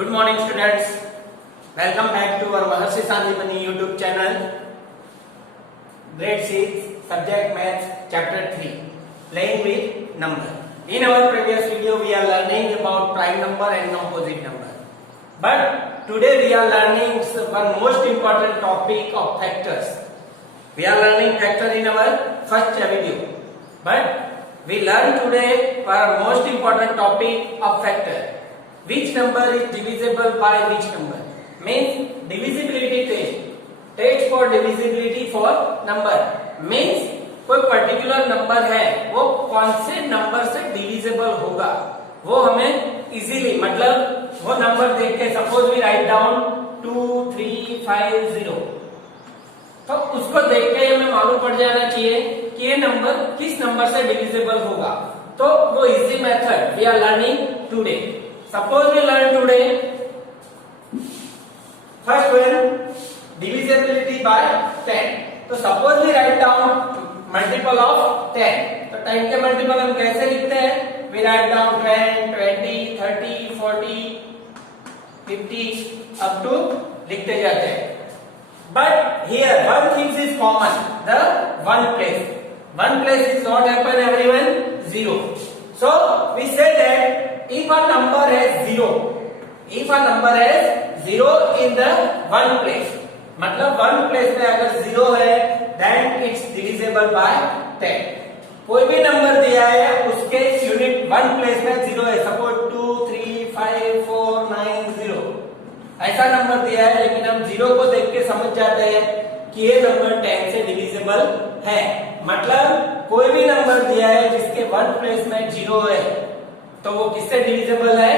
Good morning students. Welcome back to our Maharshi Sandipani YouTube channel. Grade 6 subject maths chapter 3 playing with number. In our previous video we are learning about prime number and composite number. But today we are learning one most important topic of factors. We are learning factor in our first video. But we learn today our most important topic of factor. Which number is divisible by which number? Means divisibility test for divisibility for number. Means कोई particular number है वो कौन से number से divisible होगा वो हमें easily मतलब वो नंबर देख के सपोज वी राइट डाउन 2350 तो उसको देख के हमें मालूम पड़ जाना चाहिए कि ये नंबर किस नंबर से डिविजिबल होगा. तो वो easy method we are learning today. Suppose we learn today first one divisibility by 10. तो suppose we write down multiple of 10. तो 10 के मल्टीपल हम कैसे लिखते हैं? We write down 10, 20, 30, 40, 50 up to लिखते जाते हैं. But here one thing is common, the one place. One place is not happen everyone 0. So we say that if a number has 0 in the one place मतलब one place में अगर 0 है then it's divisible by 10. कोई भी number दिया है उसके unit one place में 0 है सपोज 2, 3, 5, 4, 9, 0 ऐसा नंबर दिया है लेकिन हम 0 को देख के समझ जाते हैं कि ये नंबर 10 से डिविजिबल है. मतलब कोई भी नंबर दिया है जिसके वन प्लेस में 0 है तो वो किससे डिविजिबल है?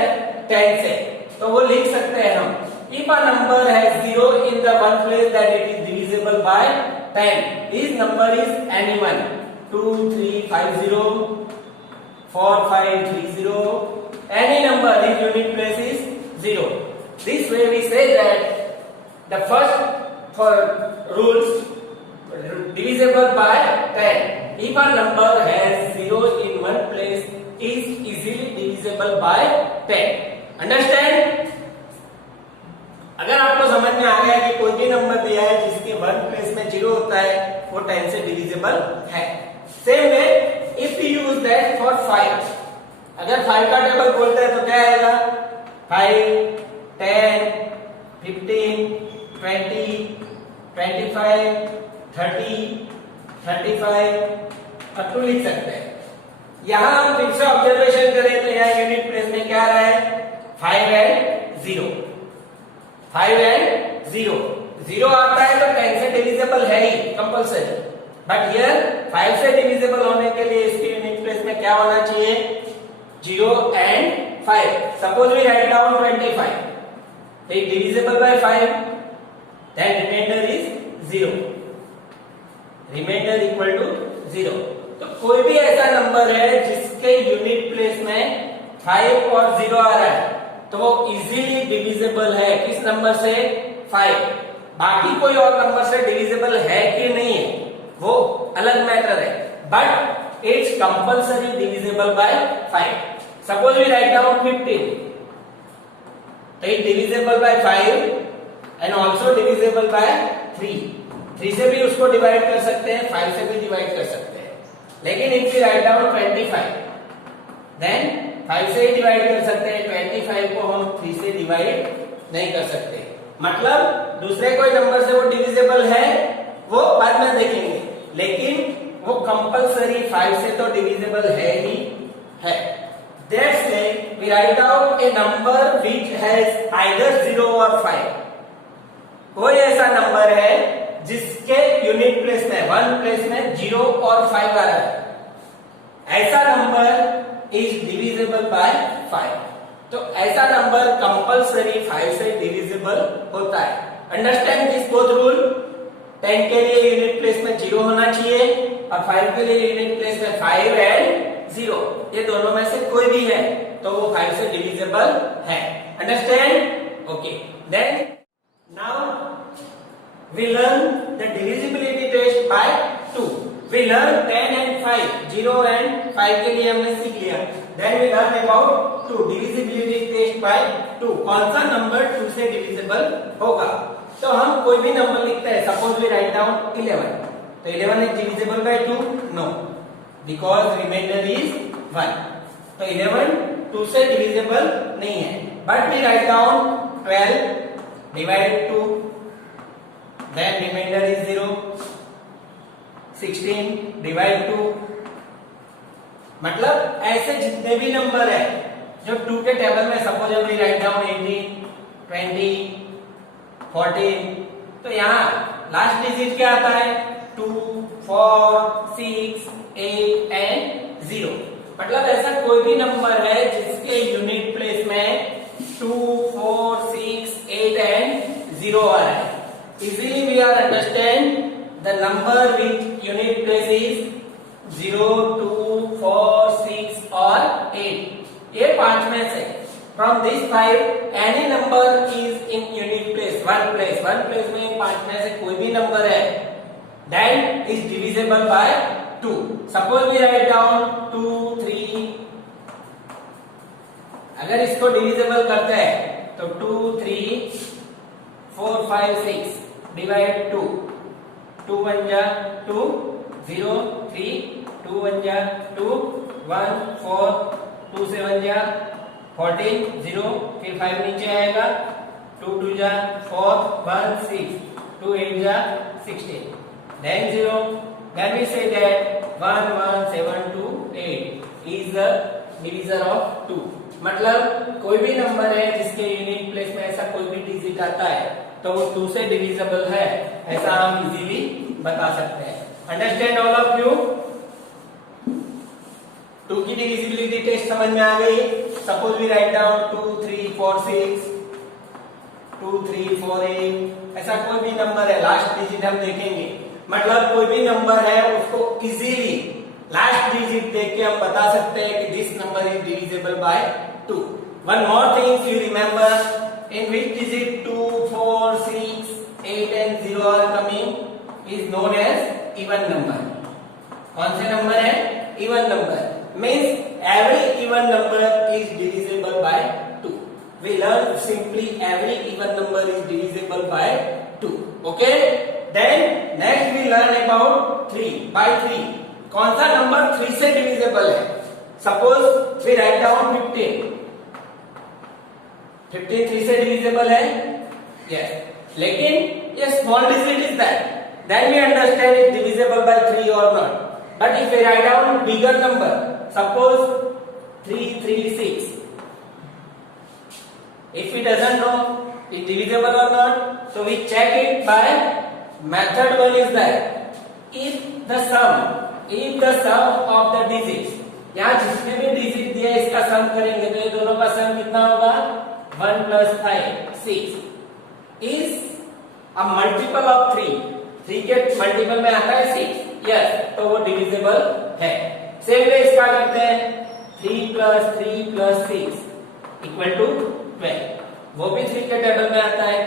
10 से. तो वो लिख सकते हैं हम if a number has 0 in the one place that it is divisible by 10. This number is any one 2, 3, 5, 0, 4, 5, 3, 0. Any number its unit place is 0. This way we say that the first for rules divisible by 10. If a number has 0 in one place is easily divisible by 10. Understand? अगर आपको समझ में आ गया कि कोई भी number दिया है जिसके वन प्लेस में 0 होता है वो 10 से डिविजिबल है. Same way if you use that for 5. अगर 5 का टेबल बोलते हैं तो क्या आएगा? 5, 10, 15, 20, 25, 30, 35 अब तो लिख सकते हैं. यहां हम फिर से ऑब्जर्वेशन करें तो यहाँ यूनिट प्लेस में क्या आ रहा है? 5 एंड 0. 5 एंड 0 0 आता है तो 10 से डिविजिबल है ही कंपल्सरी. बट हियर 5 से डिविजिबल होने के लिए इसके यूनिट प्लेस में क्या होना चाहिए? 0 and 5. Suppose we write down 25 तो it divisible by 5 then remainder is 0. Remainder equal to 0. तो कोई भी ऐसा नंबर है जिसके यूनिट प्लेस में 5 और 0 आ रहा है तो वो इजीली डिविजिबल है. किस नंबर से? 5. बाकी कोई और नंबर से डिविजिबल है कि नहीं है वो अलग मैटर है. But it's compulsory divisible by 5. Suppose we write down 15 तो it divisible by 5 and also divisible by 3. 3 से भी उसको डिवाइड कर सकते हैं, 5 से भी डिवाइड कर सकते हैं. लेकिन if we write down 25 then 5 से ही डिवाइड कर सकते हैं. 25 को हम 3 से डिवाइड नहीं कर सकते. मतलब दूसरे कोई नंबर से वो डिविजिबल है वो बाद में देखेंगे लेकिन वो कंपल्सरी 5 से तो डिविजिबल है ही है. That's why we write down a number which has either 0 और 5. कोई ऐसा नंबर है जिसके यूनिट प्लेस में वन प्लेस में 0 और 5 आ रहा है. ऐसा नंबर इज डिविजिबल बाय 5. तो ऐसा नंबर कंपल्सरी 5 से डिविजिबल होता है. Understand this both rule. 10 के लिए यूनिट प्लेस में 0 होना चाहिए और 5 के लिए यूनिट प्लेस में 5 एंड 0. ये दोनों में से कोई भी है तो वो 5 से डिविजिबल है. Understand? Okay. Then now we learn the divisibility test by 2. We learn 10 and 5, 0 and 5 के लिए हमने सीख लिया। Then we learn about 2, divisibility test by 2। कौन सा नंबर 2 से डिविजिबल होगा? तो हम कोई भी नंबर लिखते हैं, सपोज वी राइट डाउन 11, तो 11 is divisible by 2? No, because remainder is 1, तो 11 2 से डिविजिबल नहीं है। But we write down 12 divided 2, then remainder is 0, 16 divide 2, मतलब ऐसे जितने भी नंबर है जो 2 के टेबल में, सपोज हम राइट डाउन 18, 20, 14, तो यहाँ लास्ट डिजिट क्या आता है? 2, 4, 6, 8 एंड 0। मतलब ऐसा कोई भी नंबर है जिसके यूनिट प्लेस में 2, 4, 6, 8 एंड 0 आ रहा है। Easily we are understand the number which unit place is 0, 2, 4, 6 or 8। ये 5 में से from these 5 any number is in unit place, one place में 5 में से कोई भी नंबर है then is divisible by 2। Suppose we write down 2, 3, अगर इसको डिविजिबल करते हैं तो 2, 3, 4, 5, 6 डिवाइड 2, 2 1 जा 2, 0, 3, 2 1 जा 2, 1, 4, 2 7 जा 14, 0, फिर 5 नीचे आएगा, 2 2 जा 4, 1 6, 2 8 जा 16, then 0, then we say that 1 1 7 2 8 is the divisor of 2। मतलब कोई भी नंबर है जिसके यूनिट प्लेस में ऐसा कोई भी डिजिट आता है तो वो 2 से डिविजिबल है, ऐसा हम इजीली बता सकते हैं। Understand all of you? 2 की डिविजिबिलिटी टेस्ट समझ में आ गई। सपोज वी राइट डाउन 2 3 4 6, 2 3 4 8, ऐसा कोई भी नंबर है, लास्ट डिजिट हम देखेंगे। मतलब कोई भी नंबर है उसको इजीली लास्ट डिजिट देख के हम बता सकते हैं कि this number is divisible by 2। One more things you remember, in which digit 2, 4, 6, 8 and 0 are coming is known as even number। कौन से नंबर है? even number means every even number is divisible by 2। we learn simply every even number is divisible by 2। okay, then next we learn about 3 by 3। कौन सा number 3 से divisible है? Suppose we write down 15, 15 3 से divisible है? yes, लेकिन ये small digit is that, then we understand it divisible by 3 or not। but if we write down bigger number, suppose 3 3 6, if we doesn't know it divisible or not, so we check it by method one is that if the sum of the digits, यहाँ जितने भी digit दिया इसका सम करेंगे तो ये दोनों का सम कितना होगा? 1 plus 5 6 is a multiple of 3। 3 के मल्टीपल में आता है 6, यस, तो वो डिविजिबल है। सेम वे इसका करते हैं 3 plus 3 plus 6 equal to 12, वो भी 3 के टेबल में आता है,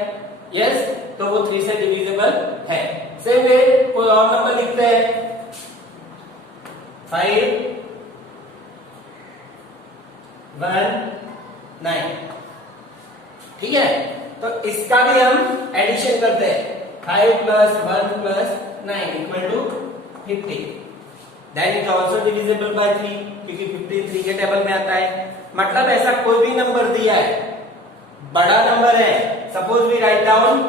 यस, तो वो 3 से डिविजिबल है। सेम वे कोई और नंबर लिखते हैं 5 1 9, ठीक है, तो इसका भी हम एडिशन करते हैं 5 plus 1 plus 9 equal to 50। then it also divisible by 3 क्योंकि 15 3 के टेबल में आता है। मतलब ऐसा कोई भी नंबर दिया है, बड़ा नंबर है, सपोज वी राइट डाउन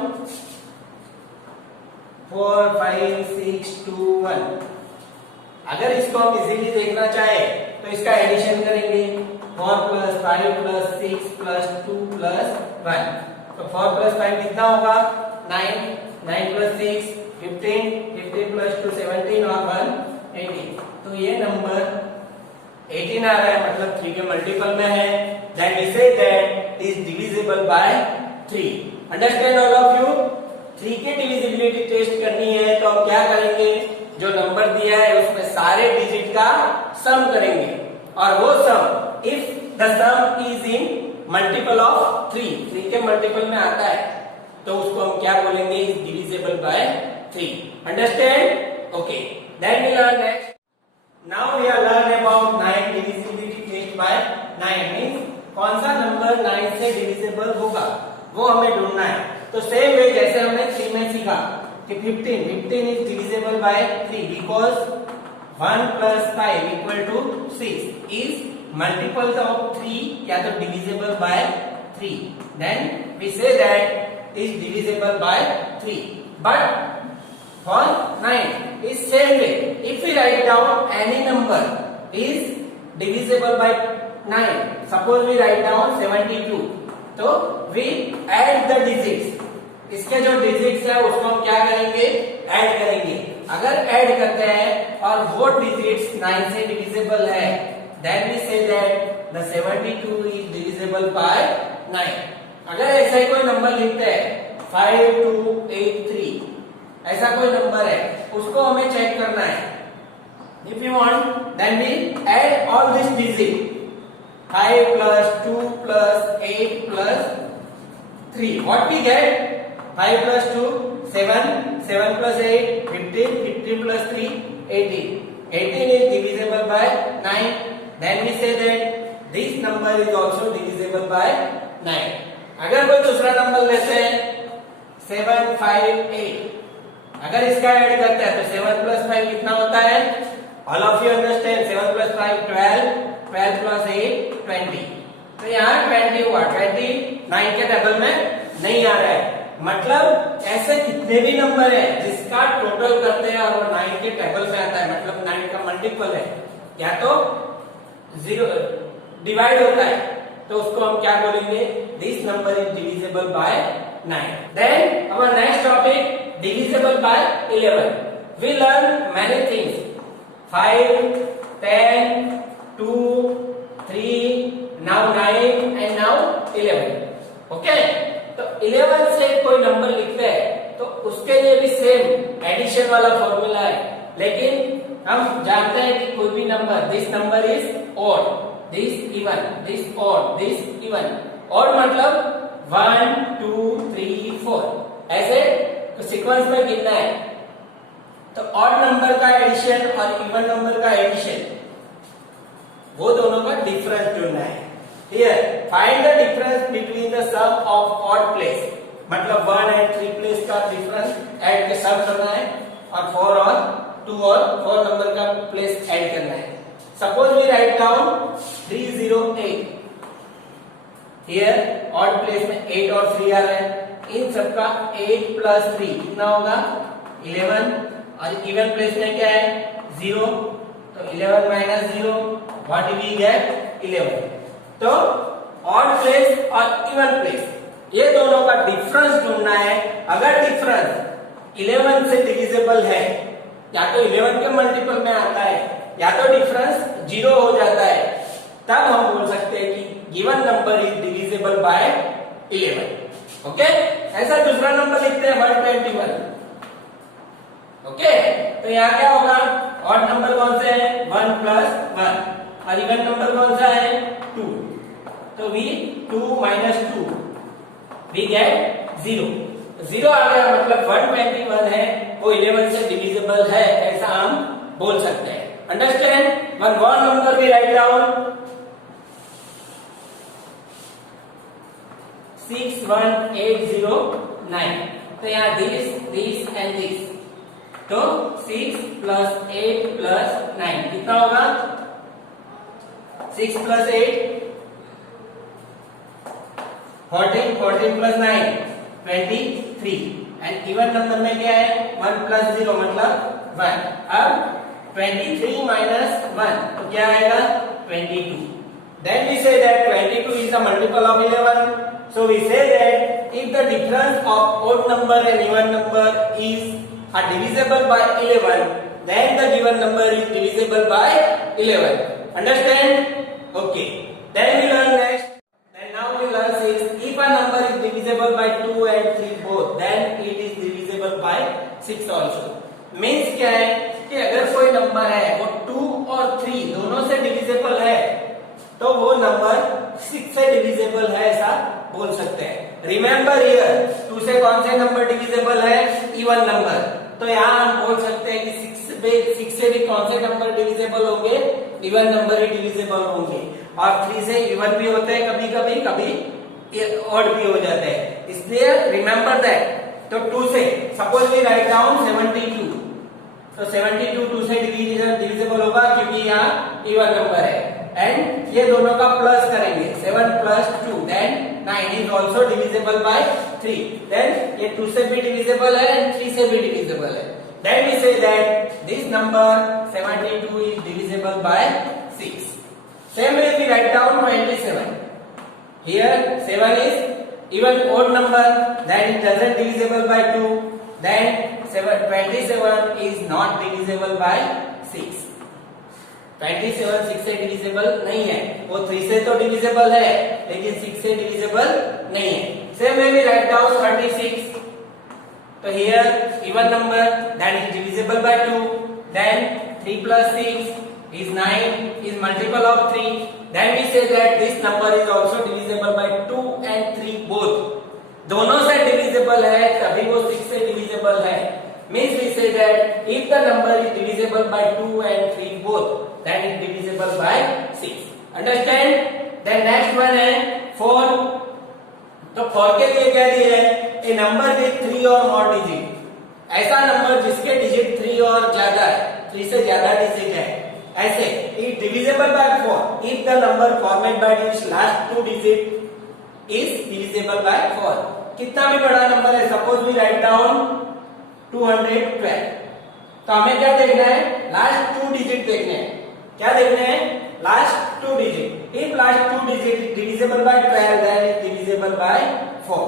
4 5 6 2 1, अगर इसको हम इजीली देखना चाहे तो इसका एडिशन करेंगे 4 plus 5 plus 6 plus 2 plus 1, तो 4 plus 5 कितना होगा? 9, 9 plus 6 15, 15 plus 2 17 और 1 18, तो ये नंबर 18 आ रहा है, मतलब 3 के मल्टीपल में है। then we say that is divisible by 3। Understand all of you? 3 के डिविजिबिलिटी टेस्ट करनी है तो हम क्या करेंगे? जो नंबर दिया है उसमें सारे डिजिट का सम करेंगे, और वो सम if the sum is in multiple of 3, 3 के मल्टीपल में आता है तो उसको हम क्या बोलेंगे? is divisible by 3। understand? okay, then we learn next। Now we are learn about 9 divisibility test by 9 means कौन सा नंबर 9 से डिविजिबल होगा वो हमें ढूंढना है। तो सेम वे जैसे हमने 3 में सीखा कि 15 is divisible by 3 because 1 plus 5 equal to 6 is multiple of 3 या तो divisible by 3, then we say that is divisible by 3, but for 9 is same way, if we write down any number is divisible by 9, suppose we write down 72, तो we add the digits, इसके जो digits है उसको हम क्या करेंगे, add करेंगे। अगर ऐड करते हैं और वो डिजिट्स 9 से डिविजिबल है, then we say that the 72 is divisible by 9। अगर ऐसा ही कोई नंबर लिखते हैं 5283, ऐसा कोई नंबर है, उसको हमें चेक करना है। If you want then we add all this digit 5 plus 2 plus 8 plus 3, what we get? 5 plus 2 7, 7 plus 8 15, 15 plus 3 18, 18 is divisible by 9, then we say that this number is also divisible by 9। अगर कोई दूसरा number लेते हैं 758, अगर इसका add करते हैं तो 7 plus 5 कितना होता है? All of you understand, 7 plus 5 12, 12 plus 8 20, तो यहाँ 20 हुआ, 29 के टेबल में नहीं आ रहा है। मतलब ऐसे कितने भी नंबर है जिसका टोटल करते हैं और वो 9 के टेबल में आता है, मतलब 9 का मल्टीपल है या तो 0 डिवाइड होता है, तो उसको हम क्या बोलेंगे? This number is divisible by 9। Then our next topic divisible by 11। We learn many things 5, 10, 2, 3, now 9 and now 11। Okay, तो 11 से कोई नंबर लिखते हैं तो उसके लिए भी सेम एडिशन वाला फॉर्मूला है, लेकिन हम जानते हैं कि कोई भी number, this number is odd, this even, this odd, this even. Odd मतलब 1 2 3 4 ऐसे सीक्वेंस में गिनना है। तो ऑड नंबर का एडिशन और इवन नंबर का एडिशन, वो दोनों का डिफरेंस ढूंढना है। Here, find the difference between the sum of odd place, मतलब 1 and 3 place का डिफरेंस ऐड के सम करना है और 4 और 2 और 4 नंबर का प्लेस ऐड करना है। Suppose we write down 308, here odd place में 8 और 3 आ रहा है, इन सबका 8 plus 3 कितना होगा? 11, और इवन प्लेस में क्या है? 0, तो 11 minus 0, what do we get? 11। तो ऑड प्लेस और इवन प्लेस ये दोनों का डिफरेंस ढूंढना है। अगर डिफरेंस 11 से डिविजिबल है, या तो 11 के मल्टीपल में आता है या तो डिफरेंस 0 हो जाता है, तब हम बोल सकते हैं कि given number is divisible by 11। Okay, ऐसा दूसरा नंबर लिखते हैं 121। ओके, तो यहाँ क्या होगा? ऑड नंबर कौन से है? 1 plus 1, और इवन नंबर कौन सा है? 2, तो we 2 minus 2 we get 0। 0 आ गया, मतलब 121 है वो 11 से डिविजिबल है, ऐसा हम बोल सकते हैं। अंडरस्टैंड? वन नंबर भी राइट डाउन 61809, तो यहाँ दिस एंड दिस, तो 6 plus 8 plus 9 कितना होगा? 6 plus 8 14, 14 plus 9 23, and even number में क्या है? 1 plus 0 मतलब 1। अब 23 minus 1 तो क्या आएगा? 22। Then we say that 22 is a multiple of 11. So we say that if the difference of odd number and even number is divisible by 11, then the given number is divisible by 11. Understand? Okay. Then we learn next. Then now we learn 6. If a number is divisible by 2 and 3 both, then it is divisible by 6 also. Means क्या है कि अगर कोई number है वो 2 और 3 दोनों से डिविजिबल है, तो वो नंबर 6 से डिविजिबल है, ऐसा बोल सकते हैं। रिमेंबर हियर 2 से कौन से नंबर डिविजिबल है? Even number. तो यहाँ हम बोल सकते हैं कि 6 6 से भी कौन से नंबर डिविजिबल होंगे? इवन नंबर ही डिविजिबल होंगे। और 3 से इवन भी होते हैं कभी कभी, कभी ऑड भी हो जाते हैं, इसलिए रिमेंबर दैट। तो 2 से सपोज वी राइट डाउन 72, तो 72 2 से डिविजिबल होगा क्योंकि यहाँ इवन नंबर है। एंड ये दोनों का प्लस करेंगे, 7 plus 2 then 9 is also divisible by 3। Then ये 2 से भी डिविजिबल है एंड 3 से भी डिविजिबल है। Then we say that this number 72 is divisible by 6। Same way we write down 27। Here 7 is even odd number, then it doesn't divisible by 2. Then 27 is not divisible by 6. 27 6 से divisible नहीं है, वो 3 से तो divisible है लेकिन 6 से divisible नहीं है। Same way we write down 36. तो here even number that is divisible by 2. Then 3 plus 6 is 9 is multiple of 3. Then we say that this number is also divisible by 2 and 3 both. दोनों से divisible है तभी वो 6 से divisible है। Means we say that if the number is divisible by 2 and 3 both, then it divisible by 6. Understand? Then next one है 4. तो 4 के लिए क्या दिया है? A number with 3 or more digit. ऐसा नंबर जिसके डिजिट 3 और ज्यादा है, 3 से ज्यादा डिजिट है, ऐसे it divisible by 4 if the number formed by its last 2 digit is divisible by 4. कितना भी बड़ा नंबर है, सपोज वी राइट डाउन 212, तो हमें क्या देखना है? लास्ट 2 डिजिट देखने हैं। क्या देखने हैं? Last 2 digit. If last 2 digit divisible by 12 then it divisible by 4।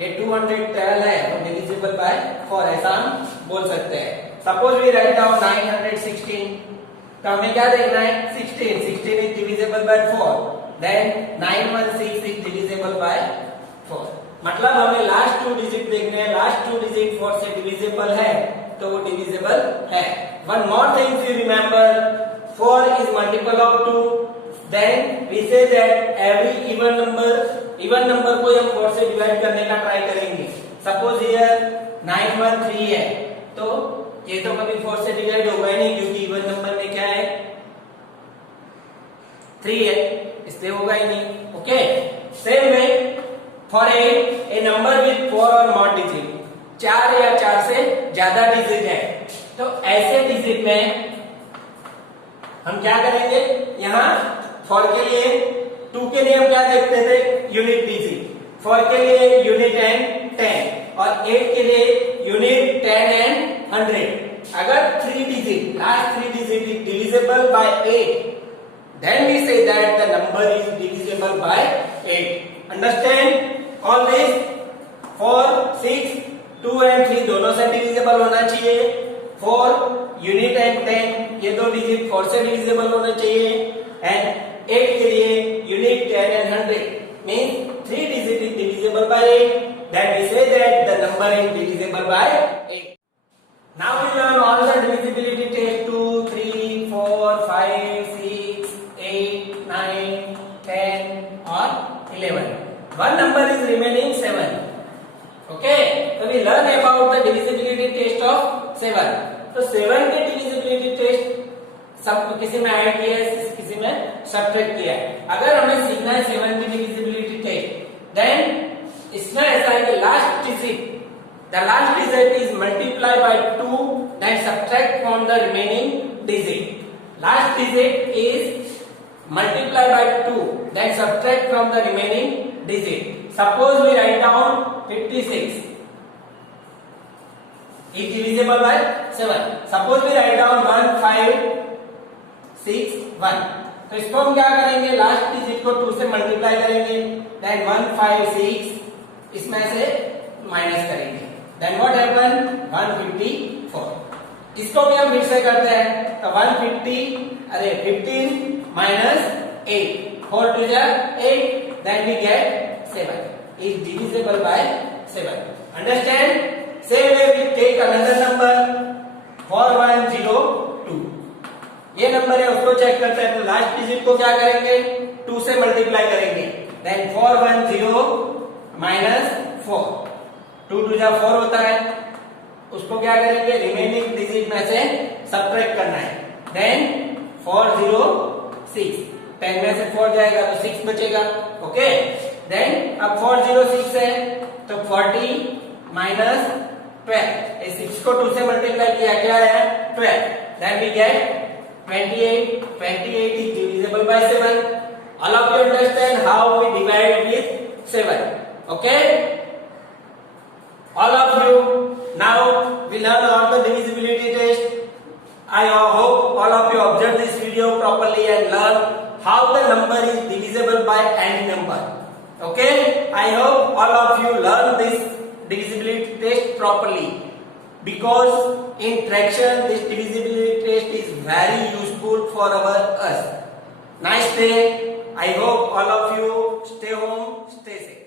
ये 212 है तो डिविजिबल बाय 4 ऐसा हम बोल सकते हैं। सपोज वी राइट डाउन 916, तो हमें क्या देखना है? 16 is divisible by 4, then 916 is divisible by 4। मतलब हमें लास्ट 2 डिजिट देखने हैं, लास्ट 2 डिजिट 4 से डिविजिबल है तो वो डिविजिबल है। One more thing you remember, 4 is multiple of 2, then we say that every even number को हम 4 से डिवाइड करने का ट्राई करेंगे। सपोज हियर 913 है तो ये तो कभी 4 से डिवाइड होगा ही नहीं क्योंकि इवन नंबर में क्या है? 3 है, इसलिए होगा ही नहीं। Okay, same way for a number with 4 और मोर डिजिट, 4 या 4 से ज्यादा डिजिट है, तो ऐसे डिजिट में हम क्या करेंगे? यहाँ 4 के लिए, 2 के लिए हम क्या देखते थे? Unit digit. 4 के लिए यूनिट एंड 10 और 8 के लिए यूनिट 10 एंड 100। अगर 3 digit, last 3 digit is divisible bye 8, then we say that the number is divisible by 8. Understand all this? 4, 6, 2 and 3 दोनों से डिविजिबल होना चाहिए। 4 यूनिट एंड 10 ये 2 डिजिट 4 से डिविजिबल होना चाहिए। एंड 8 के लिए unit 10 and 100 means 3 digit is divisible by 8. Then we say that the number is divisible by 8. Now we learn all the divisibility test 2, 3, 4, 5, 6, 8, 9, 10 or 11. One number is remaining 7. Okay, so we learn about the divisibility test of 7. तो 7 के divisibility test सब किसी में add किया है, किसी में subtract किया है। अगर हमें सीखना है 7 की डिविजिबिलिटी टेस्ट, देन इसमें ऐसा है कि last digit, the last digit is multiply by 2 then subtract from the remaining digit. Last digit is multiply by 2 then subtract from the remaining digit. Suppose we write down 56 is divisible by 7. Suppose we write down 1 5 6 1, तो इसको हम क्या करेंगे? Last digit को 2 से multiply करेंगे, then 1 5 6 इसमें से माइनस करेंगे, देन व्हाट हैपन? 154। इसको भी हम फिर से करते हैं, तो 15 माइनस 8, 4 2 जा 8, then we get 7 is divisible by 7. Understand? Same way we take another number 4102. ये नंबर है उसको चेक करते हैं, तो लास्ट डिजिट को क्या करेंगे? 2 से मल्टीप्लाई करेंगे, देन 410 माइनस 4, 2 2 जा 4 होता है, उसको क्या करेंगे, रिमेनिंग डिजिट में से सब्ट्रैक्ट करना है। देन 406, 10 में से 4 जाएगा तो 6 बचेगा। ओके, देन अब 406 है तो 40 माइनस 12, इस 6 को 2 से मल्टीप्लाई किया, क्या है 12, then we gate 28, 28 is divisible by 7. All of you understand how we divide with 7, okay? All of you, now we learn all the divisibility test. I hope all of you observe this video properly and learn how the number is divisible by any number. Okay? I hope all of you learn this divisibility test properly, because in fraction this divisibility test is very useful for us. Nice day. I hope all of you stay home, stay safe.